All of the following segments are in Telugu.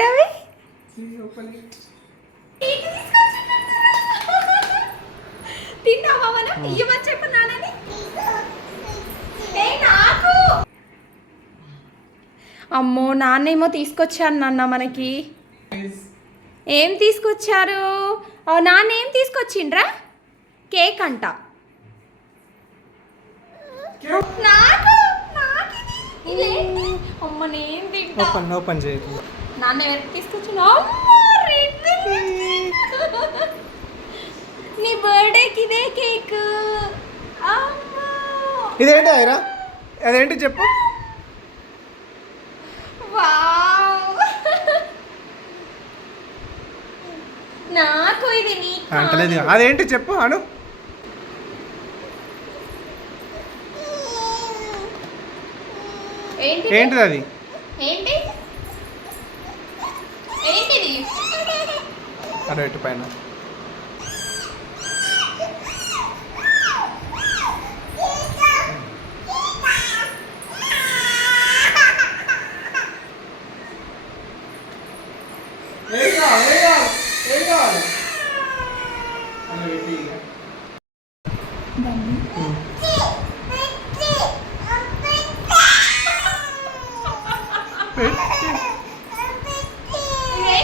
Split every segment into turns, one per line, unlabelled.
ఏంటవి? తిన్నావా మనం? ఇయ్యమని చెప్పు నాన్నని ఏ, నాకు! అమ్మో నాన్నేమో తీసుకొచ్చాను నాన్న మనకి. ఏం తీసుకొచ్చారు? నాన్న ఏం తీసుకొచ్చిండ్రా? కేక్ అంట. నాకు! నాకిది. ఇదేంటి? అమ్మ నేను తింటా.
ఓపెన్ ఓపెన్
నాన్న ఎవరికి తీసుకొచ్చిన నీ బర్త్డేకి ఇదే కేక్.
ఇదేంటి ఐరా అదేంటి చెప్పు.
వావ్. నాకు ఇది నీకు
అంటలేదు. అదేంటి చెప్పు అను.
ఏంటి
ఏంటిది అది?
ఏంటి?
అటు ఇటు పైన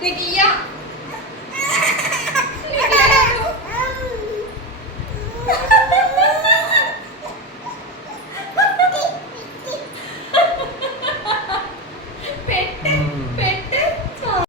Nagiiyak. Pet, pet, pet.